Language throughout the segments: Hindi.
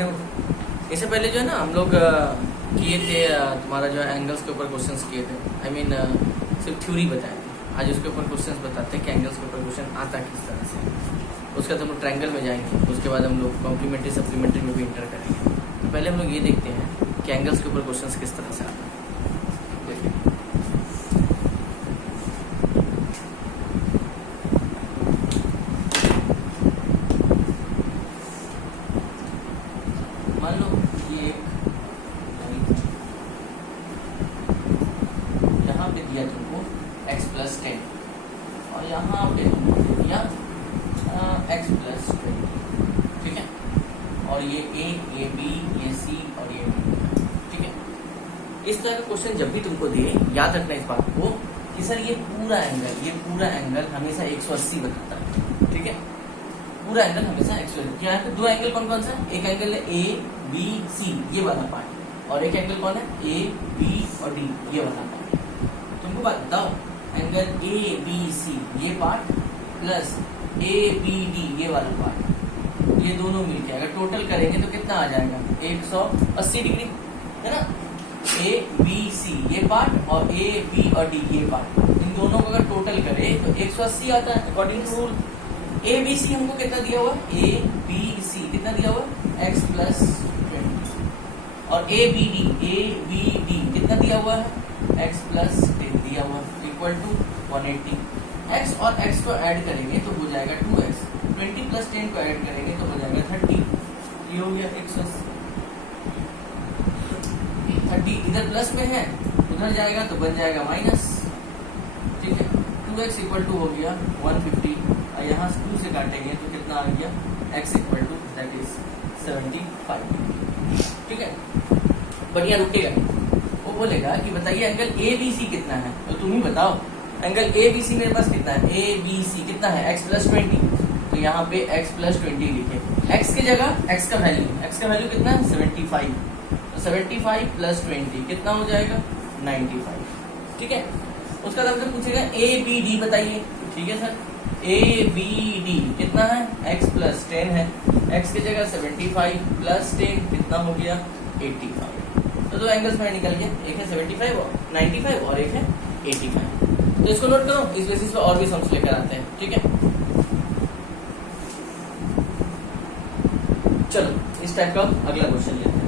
देखो इससे पहले जो है ना हम लोग किए थे तुम्हारा जो है एंगल्स के ऊपर क्वेश्चंस किए थे। आई मीन सिर्फ थ्योरी बताए थे। आज उसके ऊपर क्वेश्चंस बताते हैं कि एंगल्स के ऊपर क्वेश्चन आता किस तरह से। उसके बाद हम लोग ट्रायंगल में जाएंगे, उसके बाद हम लोग कॉम्प्लीमेंट्री सप्लीमेंट्री में भी इंटर करेंगे। तो पहले हम लोग ये देखते हैं कि एंगल्स के ऊपर क्वेश्चंस किस तरह से आते हैं। मान लो ये एक यहाँ पे दिया तुमको x प्लस 10 और यहाँ पे दिया x प्लस 20, ठीक है। और ये a, ये b, ये c और ये d, ठीक है। इस तरह का क्वेश्चन जब भी तुमको दिए याद रखना इस बात को कि सर ये पूरा एंगल हमेशा 180 बताता है, ठीक है। पूरा एंगल हमेशा 180। क्या है? दो एंगल कौन कौन सा है? एक एंगल है ए बी सी ये वाला पार्ट, और एक एंगल कौन है? ए बी और डी ये वाला पार्ट। तुमको बात बताओ, एंगल ए बी सी ये part plus A B D ये वाला पार्ट, ये दोनों मिलके अगर टोटल करेंगे तो कितना आ जाएगा? 180 डिग्री, है ना। ए बी सी ये पार्ट और ए बी और डी ये पार्ट, इन दोनों को अगर टोटल करें तो 180 आता है according to rule. A B C हमको कितना दिया हुआ है? ए बी सी कितना दिया हुआ है? x plus 20। और ए बी डी कितना दिया हुआ है? x प्लस 10 दिया हुआ है, इक्वल टू 180। x और x को ऐड करेंगे तो हो जाएगा 2x, 20 प्लस 10 को ऐड करेंगे तो हो जाएगा 30। ये हो गया 180। 30 इधर प्लस में है, उधर जाएगा तो बन जाएगा माइनस, ठीक है। 2x इक्वल टू हो गया 150, और यहाँ 2 से काटेंगे तो कितना आ गया? x equal to that is 75, ठीक है। बढ़िया रुकेगा, वो बोलेगा कि बताइए एंगल ए बी सी कितना है, तो तुम ही बताओ। एंगल ए बी सी मेरे पास कितना है? ए बी सी कितना है? x प्लस 20, तो यहाँ पे x प्लस 20 लिखे। x की जगह x का वैल्यू कितना है? 75, तो 75 प्लस 20 कितना हो जाएगा? 95, ठीक है। उसका मतलब पूछेगा ए बी डी बताइए, ठीक है सर। ए बी डी कितना है? x प्लस 10 है, x की जगह 75 प्लस 10 कितना हो गया? 85। तो दो एंगल्स में निकल गया, एक है 75 और 95 और एक है 85। तो इसको नोट करो, इस बेसिस पे और भी सम्स लेकर आते हैं, ठीक है। चलो इस टाइप का अगला क्वेश्चन लेते हैं।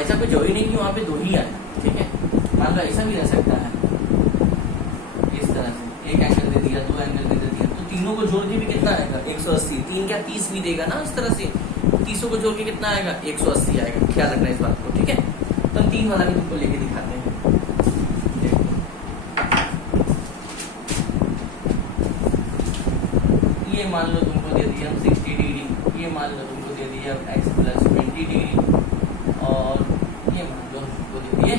ऐसा कोई जरूरी नहीं कि वहां पे दो ही आए, ठीक है। मान लो ऐसा भी रह सकता है इस तरह से, एक एंगल दे दिया, दो एंगल दे दिया, तो तीनों को जोड़ के भी कितना आएगा? 180। 3 क्या 30 भी देगा ना, इस तरह से 30 को जोड़ के कितना आएगा? 180 आएगा। ख्याल रखना इस बात को, ठीक है। तो हम 3 वाला भी तुमको लेके दिखाते हैं। ये मान लो तुमको दे दिया 60 डिग्री, ये मान लो तुमको दे दिया x प्लस 20 डिग्री, और ये मान लो तुमको दे दिए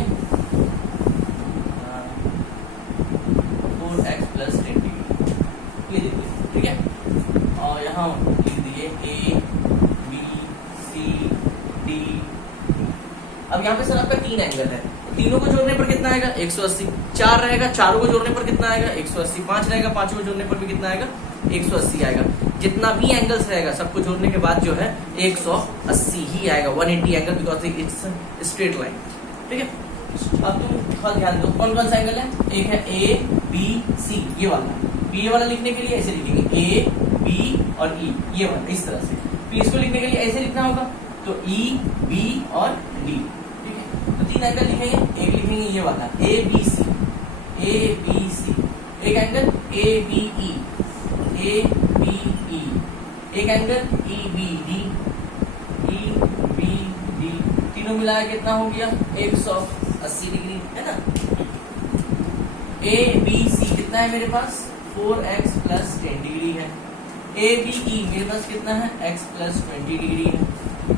4x प्लस 10 डिग्री, ये दे दिए, ठीक है। और यहाँ लिख दिए a b c d। अब यहाँ पे सर आपका 3 एंगल है, तीनों को जोड़ने पर कितना आएगा? 180। 4 रहेगा, चारों को जोड़ने पर कितना आएगा? 180। 5 रहेगा, पांचों को जोड़ने पर भी कितना आएगा? 180 आएगा। जितना भी एंगल्स रहेगा सबको जोड़ने के बाद जो है 180 ही आएगा, 180 angle, because it's straight line, ठीक है। अब तुम थोड़ा ध्यान दो, कौन कौन सा एंगल है? एक है ए बी सी ये वाला, बी वाला लिखने के लिए ऐसे लिखेंगे ए बी और ई ये वाला, इस तरह से। फिर इसको लिखने के लिए ऐसे लिखना होगा, तो ई बी और डी, ठीक है। तो 3 एंगल लिखेंगे, एक लिखेंगे ये वाला ए बी सी, एक एंगल ए बी ई, एक एंगल ई बी डी, तीनों मिलाया कितना हो गया? 180 डिग्री, है ना। ए बी सी कितना है मेरे पास? 4x प्लस 10 डिग्री है। ए बी ई मेरे पास कितना है? x प्लस 20 डिग्री है।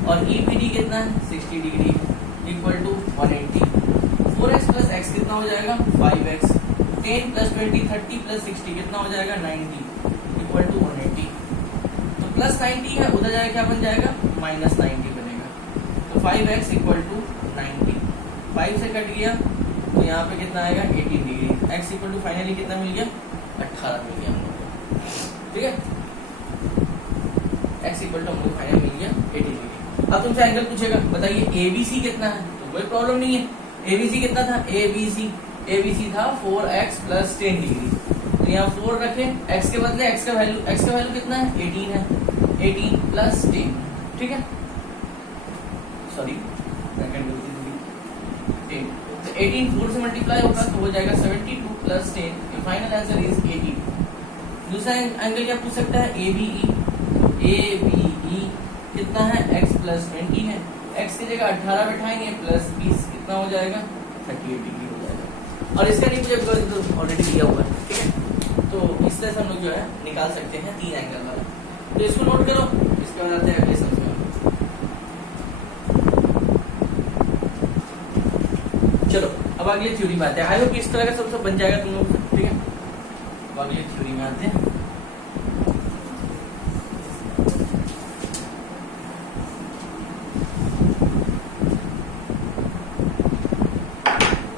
और ई बी डी कितना है? 60 डिग्री है, equal to 180। 4x plus x कितना हो जाएगा? 5x। 10 प्लस 20 30 प्लस 60 कितना हो जाएगा? 90, इक्वल टू 180। तो प्लस 90 है, उधर जाएगा क्या बन जाएगा? माइनस 90 बनेगा। तो 5x इक्वल टू 90, 5 से कट गया तो यहाँ पे कितना आएगा? 18 डिग्री। x इक्वल टू फाइनली कितना मिल गया? 18 मिल गया, ठीक है। x इक्वल टू हम लोग फाइनल मिल गया 80 डिग्री। अब तुमसे एंगल पूछेगा, बताइए ABC कितना है, तो कोई प्रॉब्लम नहीं है। ABC कितना था, ABC था 4x प्लस 10 डिग्री, तो यहाँ 4 रखे, x के बदले x का वैल्यू कितना है, 18 है, 18 प्लस 10, ठीक है, सॉरी 10, तो 18 4 से मल्टीप्लाई होगा तो हो जाएगा 72 प्लस 10, फाइनल आंसर इज 80। दूसरा एंगल क्या पूछ सकता है, ABE कितना है, x प्लस 20 है, x की जगह 18 बैठाएंगे प्लस 20 कितना हो जाएगा, 38 डिग्री हो जाएगा। और इसका नहीं ऑलरेडी दिया हुआ है, ठीक है, तो इस तरह से हम लोग जो है निकाल सकते हैं 3 एंगल वाला। तो इसको नोट करो, इसके बाद आते हैं अगले सम में। चलो अब अगली थ्योरी में आते हैं। आई होप इस तरह का सब बन जाएगा तुम लोग, ठीक है। अब अगली थ्योरी में आते हैं।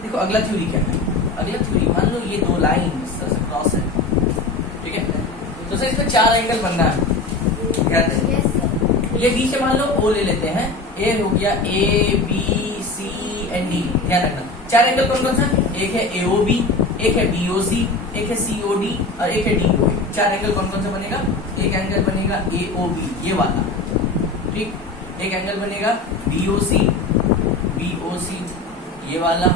देखो अगला थ्योरी क्या है, अगला थ्योरी मान लो ये दो लाइन क्रॉस है, ठीक है, तो सर इसमें 4 एंगल बनना है, ध्यान दें। ये बीच से मान लो O ले लेते हैं, A हो गया ABCD, ध्यान रखना 4 एंगल कौन कौन सा, एक है AOB, एक है BOC, एक है COD और एक है DOA। 4 एंगल कौन कौन सा बनेगा, एक एंगल बनेगा AOB ये वाला, ठीक, एक एंगल बनेगा BOC ये वाला,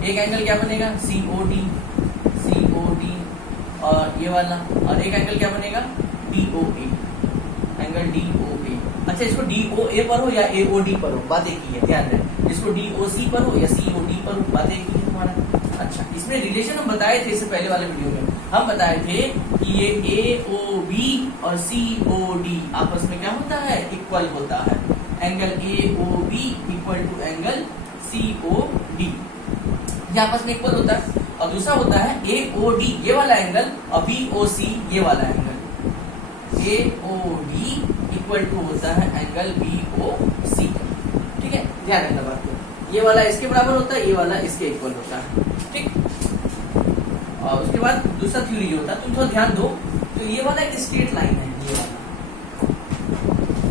एक एंगल क्या बनेगा COD और ये वाला, और एक एंगल क्या बनेगा DOA, एंगल DOA। अच्छा इसको DOA पर हो या AOD पर हो, बात एक ही है, ध्यान रहे, इसको DOC पर हो या COD पर हो, बात एक ही है हमारा। अच्छा इसमें रिलेशन हम बताए थे इससे पहले वाले वीडियो में, हम बताए थे कि ये AOB और COD आपस में क्या होता है, इक्वल होता है, angle AOB equal to angle COD, ये आपस में इक्वल होता है। और दूसरा होता है AOD ये वाला एंगल और BOC ये वाला एंगल, AOD इक्वल टू होता है एंगल BOC, ठीक है, ध्यान रखना बात को, ये वाला इसके बराबर होता है, ये वाला इसके इक्वल होता है, ठीक। और उसके बाद दूसरा थ्योरी जो होता है, तुम थोड़ा ध्यान दो, तो ये वाला एक स्ट्रेट लाइन है, ये वाला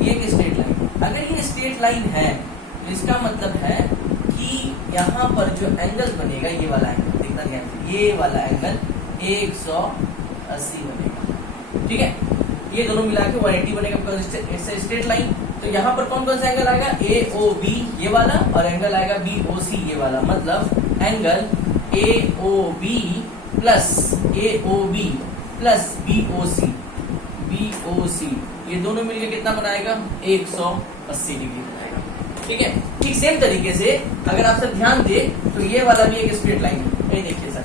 ये एक स्ट्रेट लाइन, अगर ये स्ट्रेट लाइन है तो इसका मतलब है कि यहाँ पर जो एंगल बनेगा ये वाला एंगल, देखना ध्यान से, ये वाला एंगल 180 बनेगा, ठीक है, ये दोनों मिला के 180 बनेगा, बिकॉज स्ट्रेट लाइन। तो यहाँ पर कौन कौन सा एंगल आएगा, AOB ये वाला और एंगल आएगा BOC ये वाला, मतलब एंगल AOB प्लस BOC ये दोनों मिलके कितना बनाएगा, 180 डिग्री बनाएगा, ठीक है। ठीक सेम तरीके से अगर आप सब ध्यान दे तो ये वाला भी एक स्ट्रेट लाइन है, ये देखिए सर,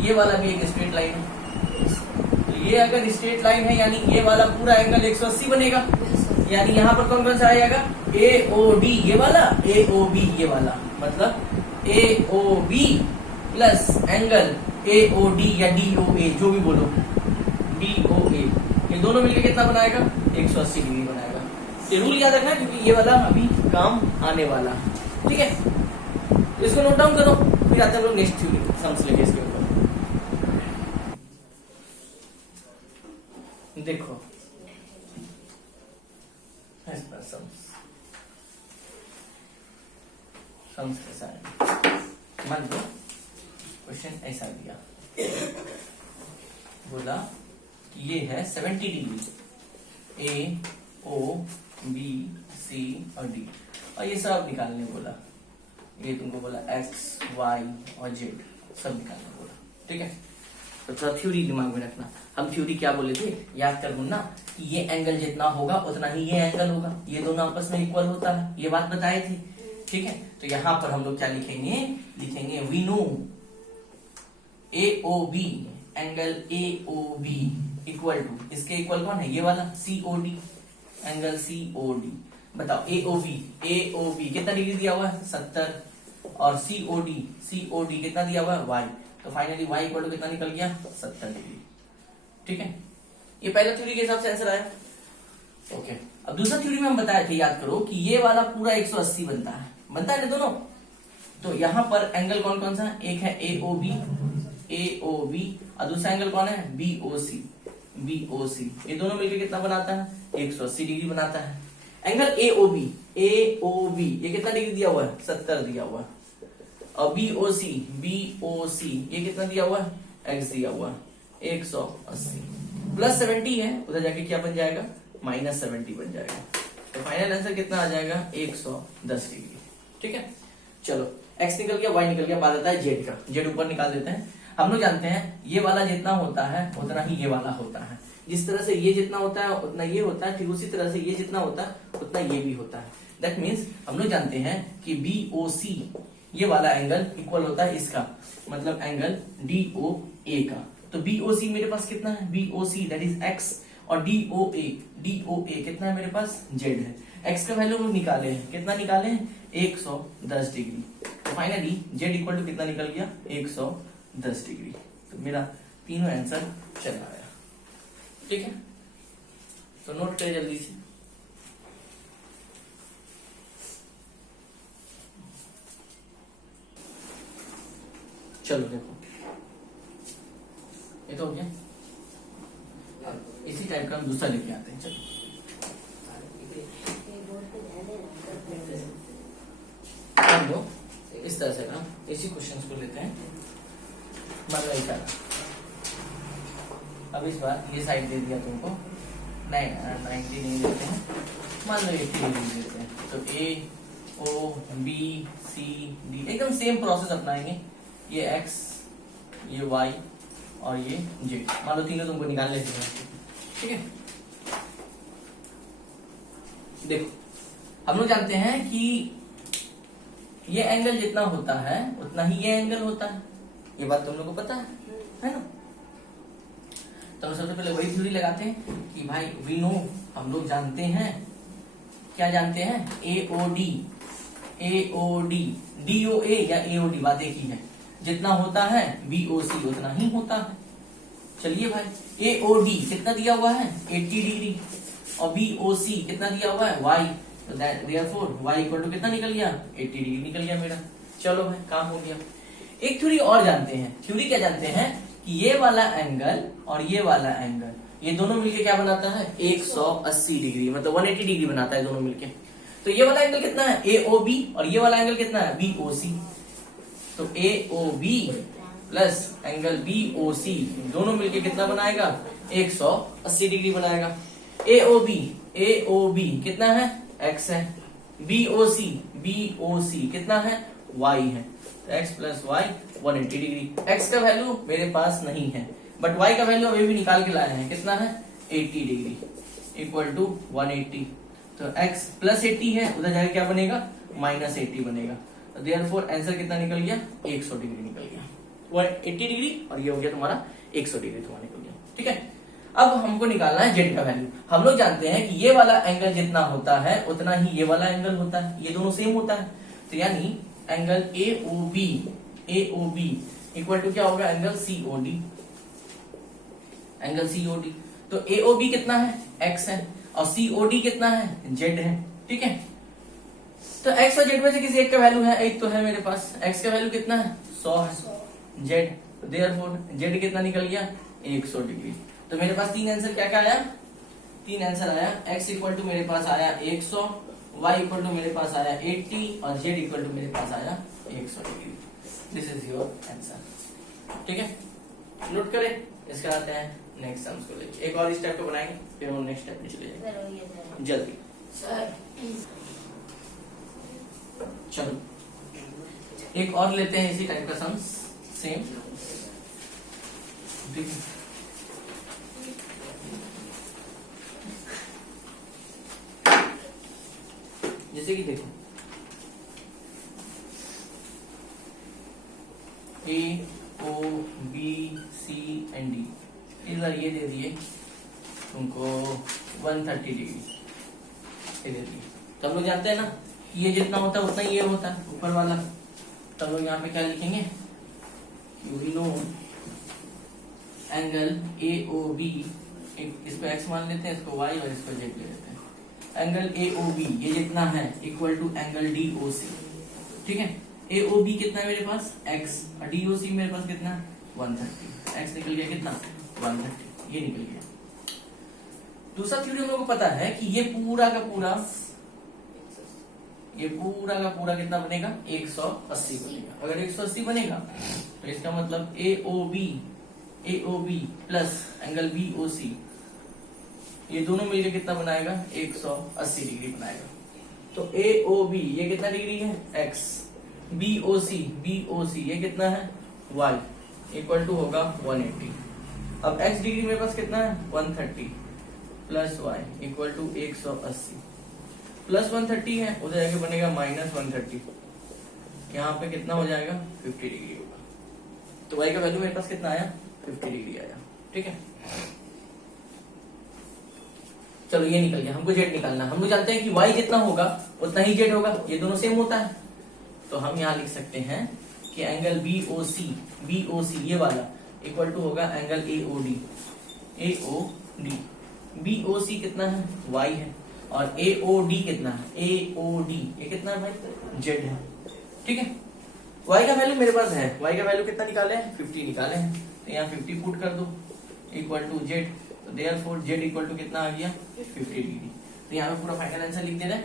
ये वाला भी एक स्ट्रेट लाइन है, तो ये अगर स्ट्रेट लाइन है यानी ये वाला पूरा एंगल 180 बनेगा, यानी यहाँ पर कौन कौन सा आ जाएगा, AOD ये वाला, AOB ये वाला, मतलब AOB प्लस एंगल AOD या DOA जो भी बोलो, DOA ये दोनों मिलकर कितना बनाएगा, 180 डिग्री बनाएगा। ये रूल याद रखना क्योंकि ये वाला अभी काम आने वाला, ठीक है, तो इसको नोट डाउन करो, फिर आते हैं लोग नेक्स्ट थ्योरी सम्स लेके इसके ऊपर। देखो सम्स कैसा है, मान लो क्वेश्चन ऐसा दिया, बोला कि ये है 70 डिग्री AOBC और D, और ये सब निकालने बोला, ये तुमको बोला X Y और Z सब निकालने बोला, ठीक है। तो थोड़ा थ्योरी दिमाग में रखना, हम थ्योरी क्या बोले थे याद कर ना, कि ये एंगल जितना होगा उतना ही ये एंगल होगा, ये दोनों आपस में इक्वल होता है, ये बात बताए थे, ठीक है। तो यहाँ पर हम लोग क्या लिखेंगे we know AOB angle AOB equal to, इसके इक्वल कौन है, ये वाला COD, एंगल COD। बताओ AOB कितना डिग्री दिया हुआ है, 70, और COD कितना दिया हुआ है, Y, तो फाइनली Y इक्वल टू कितना निकल गया, 70 डिग्री, ठीक है। ये पहला थ्योरी के हिसाब से आंसर आया, ओके। अब दूसरा थ्योरी में हम बताए थे, याद करो, कि ये वाला पूरा 180 बनता है ना दोनों, तो यहाँ पर एंगल कौन कौन सा, एक है AOB और दूसरा एंगल कौन है, बीओसी, बीओसी, ये दोनों मिलकर कितना बनाता है, 180 डिग्री बनाता है। एंगल एओबी, एओबी ये कितना डिग्री दिया हुआ है, 70 दिया हुआ है। और बीओसी, बीओसी ये कितना दिया हुआ है, एक्स दिया हुआ है 180, प्लस 70 है, उधर जाके क्या बन जाएगा, माइनस 70 बन जाएगा। तो फाइनल आंसर कितना आ जाएगा, 110 डिग्री। ठीक है, चलो एक्स निकल गया, वाई निकल गया, बात आता है जेड का। जेड ऊपर निकाल देते हैं। हम लोग जानते हैं ये वाला जितना होता है उतना ही ये वाला होता है। जिस तरह से ये जितना होता है उतना ये होता है, ठीक उसी तरह से ये जितना होता है उतना ये भी होता है। दैट मीन्स हम लोग जानते हैं कि बीओसी ये वाला एंगल इक्वल होता है इसका, मतलब एंगल डीओए का। तो बीओसी मेरे पास कितना है, बीओसी दैट इज एक्स, और डीओए, डीओए कितना है मेरे पास, जेड है। एक्स का वैल्यू निकाले हैं, कितना निकाले हैं, 110 डिग्री। तो फाइनली जेड इक्वल टू कितना निकल गया, 110 डिग्री। तो मेरा तीनों आंसर चला आया। ठीक है, तो नोट करें जल्दी से। चलो देखो, ये तो हो गया। इसी टाइप का हम दूसरा लेके आते हैं। चलो हम लोग इस तरह से ना इसी क्वेश्चंस को लेते हैं। मान लो ऐसा, अब इस बार ये साइड दे दिया तुमको, नहीं 90 नहीं देते हैं, मान लो 80 डिग्री देते हैं। तो ए ओ बी सी डी एकदम सेम प्रोसेस अपनाएंगे। ये एक्स, ये वाई और ये जेड, मान लो तीनों तुमको निकाल लेते हैं। ठीक है, देखो हम लोग जानते हैं कि ये एंगल जितना होता है उतना ही ये एंगल होता है। ये बात तुम लोग को पता है ना। तो हम सबसे पहले वही थ्योरी लगाते हैं कि भाई वी नो, हम लोग जानते हैं, क्या जानते हैं, एओडी, एओडी, डीओए या एओडी, बात एक ही है। जितना होता है बीओसी उतना ही होता है। चलिए भाई, एओडी कितना दिया हुआ है, 80 डिग्री, और बीओसी कितना दिया हुआ है, वाई। तो देयरफॉर वाई इक्वल टू कितना निकल गया, 80 डिग्री निकल गया मेरा। चलो भाई काम हो गया। एक थ्योरी और जानते हैं। थ्योरी क्या जानते हैं कि ये वाला एंगल और ये वाला एंगल, ये दोनों मिलके क्या बनाता है, 180 डिग्री, मतलब 180 डिग्री बनाता है दोनों मिलके। तो ये वाला एंगल कितना है, एओबी, और ये वाला एंगल कितना है, बीओसी। तो एओबी प्लस एंगल बीओसी दोनों मिलके कितना बनाएगा, 180 डिग्री बनाएगा। एओबी, एओबी कितना है, एक्स है। बीओसी, बीओसी कितना है, वाई है। तो X plus Y 180 degree. X का वैल्यू मेरे पास नहीं है, बट वाई का वैल्यू अभी भी निकाल के लाए हैं, कितना है, 80 डिग्री इक्वल टू 180। तो एक्स प्लस 80 है, उधर जाके क्या बनेगा, माइनस 80 बनेगा। तो देयरफॉर आंसर कितना निकल गया, 100 डिग्री निकल गया। 180 डिग्री और ये हो गया तुम्हारा 100 डिग्री तुम्हारा निकल गया। ठीक है, अब हमको निकालना है जेड का वैल्यू। हम लोग जानते हैं कि ये वाला एंगल जितना होता है उतना ही ये वाला एंगल होता है, ये दोनों सेम होता है। तो यानी angle A O B, A O B equal to क्या होगा, एंगल सीओडी, एंगल सीओडी। तो एओबी कितना है, एक्स है, और सीओडी कितना है, जेड है। ठीक है, तो एक्स और जेड में से किसी एक का वैल्यू है, एक तो है मेरे पास, एक्स का वैल्यू कितना है, 100 है, जेड, देयरफॉर जेड कितना निकल गया, 100 डिग्री। तो मेरे पास तीन आंसर क्या क्या आया, तीन आंसर आया। एक्स इक्वल टू मेरे पास आया 100, वाई इक्वल टू मेरे पास आया 80, और जेड इक्वल टू मेरे पास आया 100 degree. This is your answer. ठीक है, नोट करें। इसके आते हैं नेक्स्ट सम्स को लेके, एक और इस टाइप का बनाएंगे, फिर हम नेक्स्ट स्टेप में चले जाएंगे जल्दी। चलो एक और लेते हैं इसी टाइप का सम्स, सेम। ठीक है, जैसे कि देखो A O B C and D, इस बार ये दे दिए तुमको 130 डिग्री ये दे दिए। तो हम लोग जानते हैं ना ये जितना होता है उतना ही ये होता है ऊपर वाला। तो हम लोग यहाँ पे क्या लिखेंगे, we know angle A O B, इसको एक्स मान लेते हैं, इसको वाई और इसको जेड ले लेते हैं। एंगल एओबी ये जितना है इक्वल टू एंगल डीओसी। ठीक है, एओबी कितना है मेरे पास, एक्स, और डीओसी मेरे पास कितना है, 130, x निकल गया कितना 130, ये निकल गया। दूसरा थ्योरी हम लोग को पता है कि ये पूरा का पूरा कितना बनेगा 180 बनेगा। अगर 180 बनेगा तो इसका मतलब AOB प्लस एंगल BOC ये दोनों मिलकर कितना बनाएगा 180 डिग्री बनाएगा। तो AOB ये कितना डिग्री है x, BOC ये कितना है y इक्वल टू होगा 180। अब x डिग्री मेरे पास कितना है 130 plus y equal to 180 plus 130 है, उधर जाके बनेगा माइनस 130, यहाँ पे कितना हो जाएगा 50 डिग्री होगा। तो y का वैल्यू मेरे पास कितना आया 50 डिग्री आया। ठीक है, चलो ये निकल गया। हमको z निकालना, हम लोग जानते हैं कि y जितना होगा उतना ही z होगा, ये दोनों सेम होता है। तो हम यहाँ लिख सकते हैं कि एंगल BOC ये वाला इक्वल टू होगा एंगल AOD। BOC कितना है y है और AOD कितना है AOD ये कितना है भाई z है। ठीक है, y का वैल्यू मेरे पास है, y का वैल्यू कितना निकाले हैं 50 निकाले हैं, तो यहाँ 50 पुट कर दो इक्वल टू z, तो देयरफॉर z इक्वल टू कितना आ गया 50 डिग्री। तो यहाँ पे पूरा फाइनल आंसर लिख दे रहे।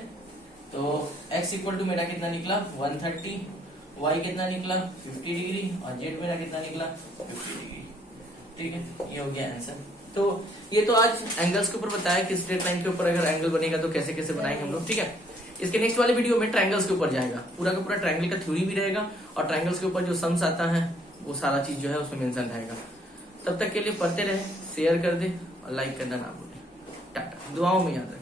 तो x इक्वल टू मेरा कितना निकला 130, y कितना निकला 50 डिग्री और z मेरा कितना निकला 50 डिग्री। ठीक है, ये हो गया आंसर। तो ये तो आज एंगल्स के ऊपर बताया कि स्ट्रेट लाइन के ऊपर अगर एंगल बनेगा तो कैसे कैसे बनाएंगे हम लोग। ठीक है, इसके नेक्स्ट वाले वीडियो में ट्रायंगल्स के ऊपर जाएगा, पूरा का पूरा ट्रायंगल का थ्योरी भी रहेगा और ट्रायंगल्स के ऊपर जो सम्स आता है वो सारा चीज जो है उसमें मेंशन रहेगा। तब तक के लिए पढ़ते रहे, शेयर कर दे और लाइक करना ना भूले। टाटा, दुआओं में याद रहे।